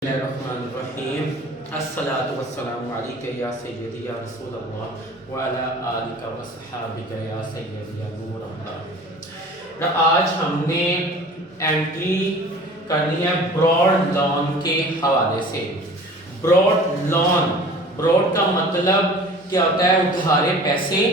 Bismillahirrahmanirrahim. Assalatu wassalamu alayka ya sayyidi ya Rasulullah wa ala alika wa sahabika ya sayyidi ya Nur Allah. आज हमने entry करनी है broad lawn के हवाले से। ब्रॉड लॉन, ब्रॉड का मतलब क्या होता है? उधारे पैसे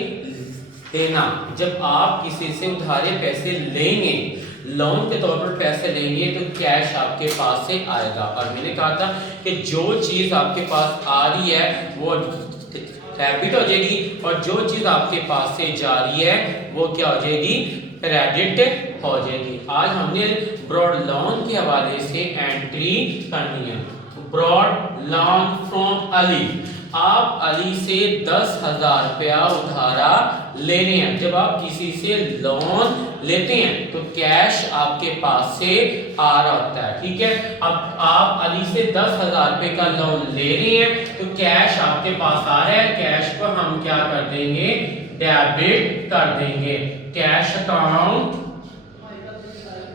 देना। जब आप किसी से उधारे पैसे लेंगे, लोन के तौर पर पैसे लेंगे, तो कैश आपके पास से आएगा। और मैंने कहा था कि जो चीज़ आपके पास आ रही है वो डेबिट हो जाएगी, और जो चीज़ आपके पास से जा रही है वो क्या हो जाएगी? क्रेडिट हो जाएगी। आज हमने ब्रॉड लोन के हवाले से एंट्री करनी है। Brought loan from Ali. आप अली से 10,000 रुपया उधारा ले रहे हैं। जब आप किसी से लोन लेते हैं तो कैश आपके पास से आ रहा होता है, ठीक है। अब आप अली से 10,000 रुपए का लोन ले रहे हैं तो कैश आपके पास आ रहा है। कैश को हम क्या कर देंगे? डेबिट कर देंगे, कैश अकाउंट।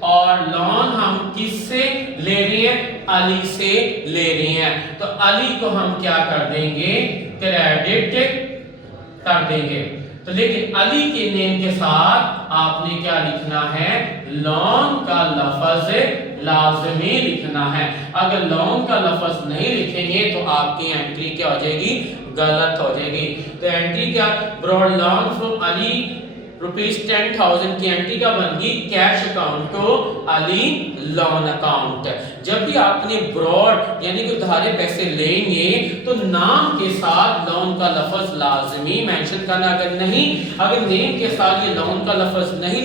और लोन हम किससे ले रहे हैं? अली से ले रहे हैं, तो अली को हम क्या कर देंगे? क्रेडिट कर देंगे। तो लेकिन अली के नेम के साथ आपने क्या लिखना है? लोन का लफ्ज लाजमी लिखना है। अगर लोन का लफ्ज नहीं लिखेंगे तो आपकी एंट्री क्या हो जाएगी? गलत हो जाएगी। तो एंट्री क्या? ब्रॉड लोन फ्रॉम अली ₹10,000 की एंट्री का बनेगी cash account to Ali loan account. जब भी आपने ब्रॉड यानी कि उधारे पैसे लेंगे तो नाम के साथ लोन का लफ्ज लाजमी मेंशन करना। अगर नेम के साथ ये लोन का लफ्ज नहीं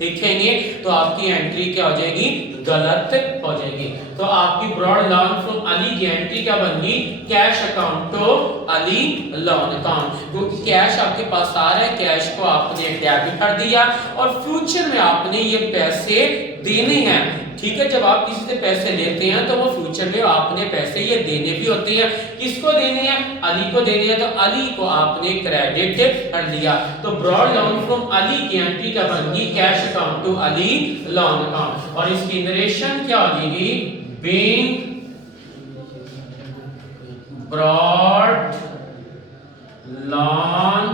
लिखेंगे तो आपकी एंट्री क्या हो जाएगी? गलत हो जाएगी। तो आपकी ब्रॉड लोन फ्रॉम अली की एंट्री क्या बनेगी? Cash account to Ali loan account. क्योंकि कैश आपके पास आ रहा है, कैश को आपने डेबिट कर दिया और फ्यूचर में आपने ये पैसे देने हैं, ठीक है। जब आप किसी से पैसे लेते हैं तो वो फ्यूचर में आपने पैसे ये देने भी होते हैं। किसको देने हैं? अली को देने हैं, तो अली को आपने क्रेडिट कर लिया। तो ब्रॉड लोन फ्रॉम अली की एंट्री क्या बनेगी? Cash account to Ali loan account. और इसकी नरेशन क्या हो जाएगी? Being brought loan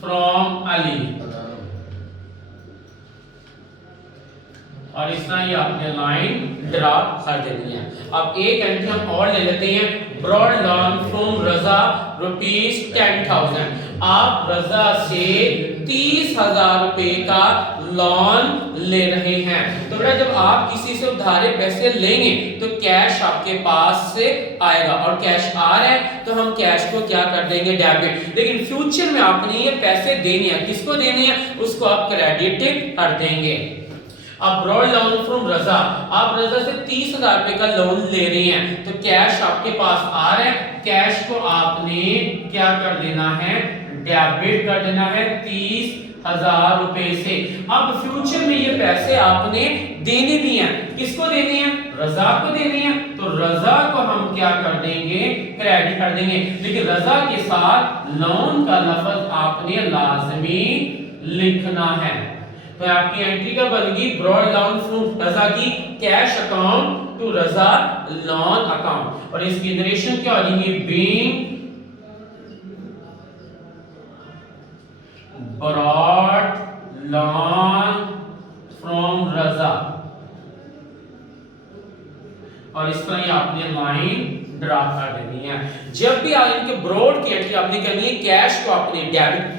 from Ali. और इस तरह ये आपने लाइन ड्रा कर देनी है। अब एक एंट्री हम और ले लेते हैं। ब्रॉड लोन फ्रॉम रजा ₹10,000। आप रजा से 30,000 रुपए का लोन ले रहे हैं। तो बेटा जब आप किसी से उधारे पैसे लेंगे तो कैश आपके पास से आएगा, और कैश आ रहा है तो हम कैश को क्या कर देंगे? डेबिट। लेकिन फ्यूचर में आपने ये पैसे देने हैं। किसको देने हैं? उसको आप क्रेडिट कर देंगे। अब ब्रॉड लोन फ्रॉम रजा, आप रजा से 30,000 रुपए का लोन ले रहे हैं तो कैश आपके पास आ रहा है। कैश को आपने क्या कर देना है? डेबिट कर देना है 30,000 रुपए से। अब फ्यूचर में ये पैसे आपने देने भी हैं। किसको देने हैं? रजा को देने हैं, तो रजा को हम क्या कर देंगे? क्रेडिट कर देंगे। लेकिन रजा के साथ लोन का लफ्ज आपने लाजमी लिखना है। तो आपकी एंट्री का बनेगी? ब्रॉड लोन फ्रॉम रजा की cash account to Raza loan account. और इसकी नरेशन क्या हो जाएगी? Being brought loan from Raza. और इस तरह आपने लाइन ड्रा कर देनी है। जब भी आप इनके ब्रॉड की एंट्री आपने करनी है, कैश को आपने डेबिट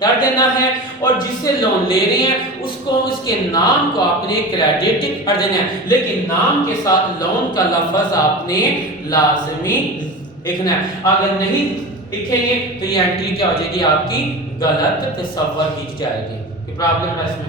कर देना है, और जिससे लोन ले रहे हैं उसको उसके नाम को आपने क्रेडिट कर देना है। लेकिन नाम के साथ लोन का लफ्ज आपने लाजमी लिखना है। अगर नहीं लिखेंगे तो ये एंट्री क्या हो जाएगी? आपकी गलत तस्वर की जाएगी। प्रॉब्लम है इसमें।